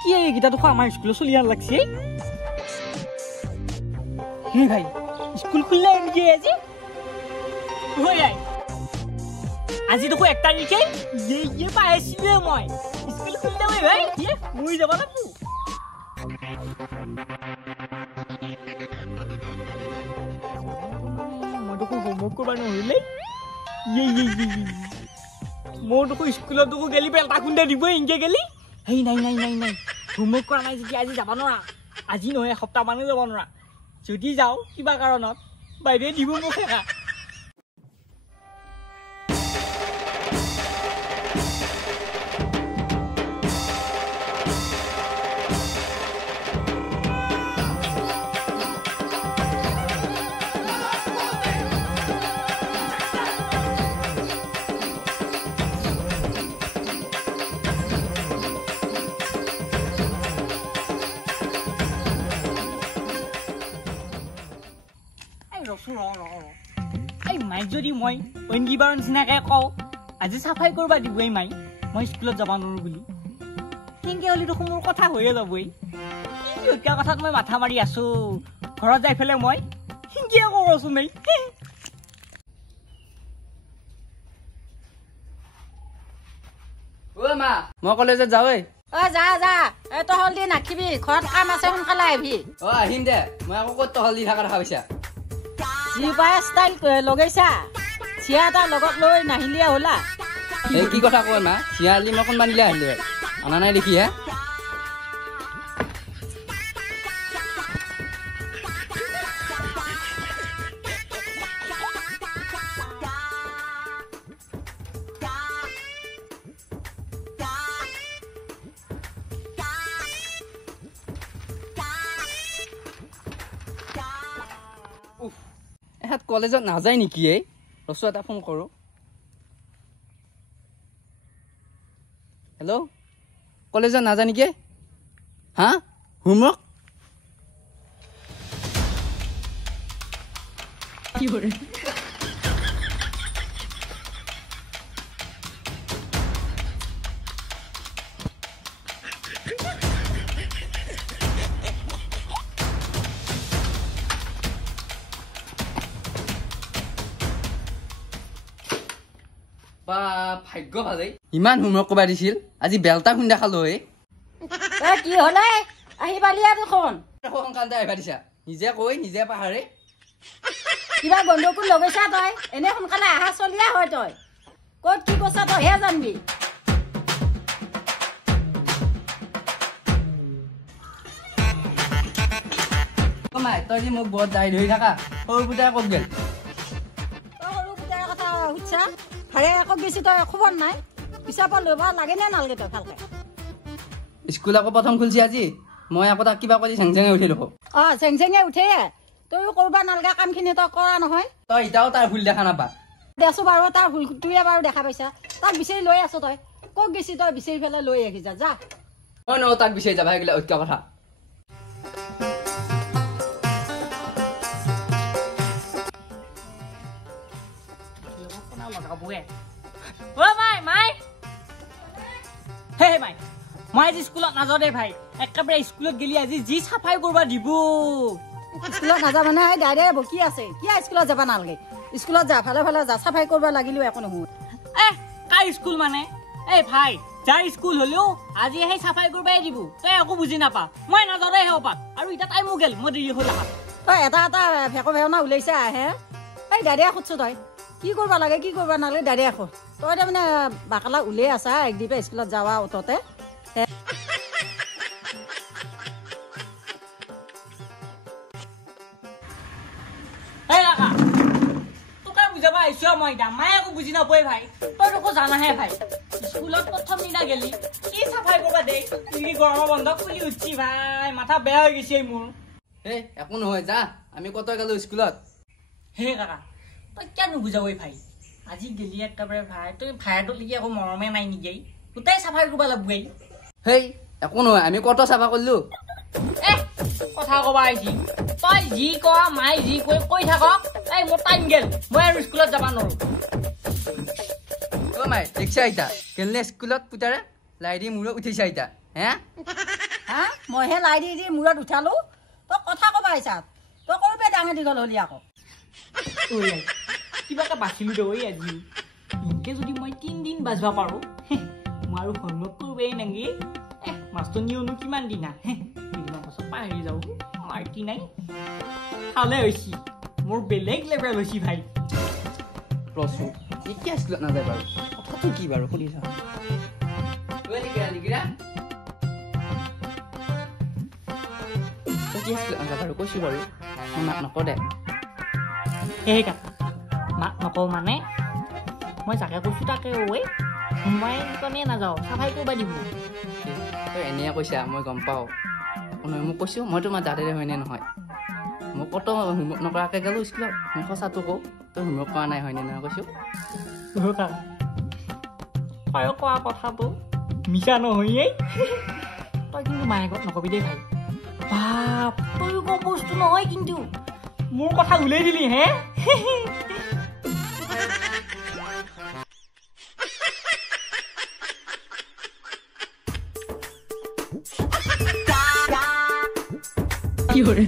কি এইকেইটা দেখো আমাৰ স্কুলত চলি আন লাগছে হে ভাই স্কুল খুললে নেকি আজি হৈ আই আজি দেখো 1 তাৰিখে ইয়ে পাইছিলো মই স্কুল খুললে ভাই ইয়ে মই যাব না মই দেখো হোমৱৰ্ক কৰিব নহলে মই দেখো স্কুলত দেখো গেলি পেলটা খুন্দা দিব ইনকে গেলি হেই নাই হোমৱৰ্ক কৰা নাই যদি আজি যাব নোৱাৰা আজি নহয় এসপ্তাহ মানে যাব নোৱাৰা যদি যাওঁ কিবা কাৰণত বাইদেৱে দিব মোক খেকা এই মাইক যদি মই অইনকিবাৰ নিচিনাকৈ কওঁ আজি চাফাই কৰিব দিব এই মাই মই স্কুলত যাব নোৱাৰো বুলি সেনেকৈ হ'লে দেখোন মোৰ কথা হৈয়ে যাবই কি একা কথাত মই মাথা মাৰি আছো ঘৰত যাই পেলাই মই সেনেকৈ কৰোঁচোন মাই মা মই কলেজত যাওঁৱেই যা তহল দি নাখিবি ঘৰত কাম আছে সোনকালে আহিবি আহিম দে মই আকৌ ক'ত তহল দি থকা দেখা পাইছা যি পাই ষ্টাইল লগাইছা চিয়া এটা লগত লৈ নাহিলিয়া হলা এই কি কথা কয় মা চিয়া আলি মই কোনবা নিলে আহিলে অনা নাই দেখি হে এহাত কলেজত নাযায় নেকি এই ৰচু এটা ফোন কৰোঁ হেল্ল' কলেজত নাযায় নেকি হা হোমৱৰ্ক কি কৰে বা ভাগ্য ভালেই ইমান হোমৱৰ্ক কৰিব দিছিল আজি বেলটা খুন্দা খালো কি হলে আহিবালিয়া দেখোন সোনকালতে আহিবা দিছা নিজে কৈ নিজে পাহাৰে কিবা গণ্ডগোল লগাইছা তই এনে সোনকালে আহা চলিয়া হয় তই ক'ত কি কৈছা তইহে জানবি মাই তই যে মোক বৰ দাই ধৰি থাকা সৰু পুতাই ক'ত গেল সৰু পুতাৰ কথা সুধছা ভাৰে আকৌ বেছি তই খবৰ নাই পিছৰ পৰা ল'ব লাগে নে নালাগে তই ভালকে স্কুল আকৌ প্ৰথম খুলিছে আজি মই আকৌ তাক কিবা কৰি চেং চেঙে উঠি দেখো চেংচেঙে উঠে তইও কৰিব নালাগে কামখিনি তই কৰা নহয় তই এতিয়াও তাৰ ভুল দেখা নাপা দেছো বাৰু তাৰ ভুল তুইয়ে বাৰু দেখা পাইছা তাক বিচাৰি লৈ আছ তই ক'ত গেছি তই বিচাৰি পেলাই লৈ আহি যা মই ন তাক বিচাৰি যাবা সেইগিলা ঐক্য কথা মই আজি স্কুলত নাযাওঁ দে ভাই একেবাৰে স্কুলত গেলি আজি যি চাফাই কৰিব দিব স্কুলত নাযাবা নে ডাইৰেক্ট বকি আছে কিয় স্কুলত যাবা নালাগে স্কুলত যা ভালে ভালে যা চাফাই কৰিব লাগিলেও একো নহয় কাৰ স্কুল মানে এই ভাই যাৰ স্কুল হলেও আজি সেই চাফাই কৰিবাই দিব তই একো বুজি নাপা মই নাযাওঁ দে হেপাত আৰু এতিয়া তাই মোক গেল মই দেৰি হ'ল আহা তই এটা ভেকো ভেকনা ওলাইছে আহে এই ডাইৰেক্ট সুধছো তই কি কৰিব লাগে কি কৰিব নালাগে ডাইৰেক্ট সুধ তই তাৰমানে বাকালা উলিয়াই আছা একদিপে স্কুলত যাৱা অততে বুজি নাপাই ভাই তই দেখো জানাহে ভাই স্কুলত প্ৰথম দিনা গেলি কি চাফাই কৰবা দে তুমি গৰমৰ বন্ধ খুলি উঠছি ভাই মাথা বেয়া হৈ গৈছে মোৰ একো নহয় যা আমি কত গেলো স্কুলত হে কাকা তই কিয় নুবুজাবই ভাই আজি গেলি একেবাৰে ভাই তই ভাইটো লিখি আকৌ মৰমে নাই নেকি গোটেই চাফাই কৰবা লাগবই হেই একো নহয় আমি কত চাফা কৰিলো কথা কবা আহিছি তই যি ক মাই যি কৈ থাকক এই মোৰ টাইম গেল মই আৰু স্কুলত যাবা নোৱাৰো মাই দেখছা ইতা কেনে স্কুলত পুতাৰে লাইৰি মূৰত উঠিছা এতিয়া হে হা মইহে লাই দি মূৰত উঠালো তই কথা ক'বা আহিছা তই কৰবে ডাঙৰ দীঘল হলি আকৌ ঐ আই কিবাকে বাচিলো দে ঐ আজি ইনকে যদি মই 3 দিন বাজবা পাৰো মই আৰু হোমৱৰ্ক কৰিবই নাংগে মাষ্টৰনীয়েনো কিমান দিনা কেইদিনমান পাছত পাহৰি যাওঁ মাৰ্কি নাই ভালে হৈছে মোৰ বেলেগ লেভেল হৈছে ভাই ৰচু এতিয়া স্কুলত নাযায় বাৰু কথাটো কি বাৰু শুনিছ লিগিৰা এতিয়া স্কুলত নাযায় বাৰু কৈছোঁ বাৰু মই মাক নকওঁ দে সেই কাকা মাক নকওঁ মানে মই যাকে কৈছোঁ তাকে ঐ মই কণে নাযাওঁ চাফাই কৰিব দিব তই এনেই কৈছা মই গম পাওঁ কোনোৱে মোক কৈছোঁ মই তোমাৰ দাদাৰে হয়নে নহয় মই কত হোমৱৰ্ক নকৰাকৈ গ'লোঁ স্কুলত মই সঁচাটো কওঁ তই হোমৱৰ্ক কৰা নাই হয়নে নহয় কৈছোঁ কাকা তই কোৱা কথাটো মিছা নহয়েই তই কিন্তু মায়েকত নকবি দেই ভাই বাপ তইও কম বস্তু নহয় কিন্তু মোৰ কথা উলাই দিলি হে কি কৰে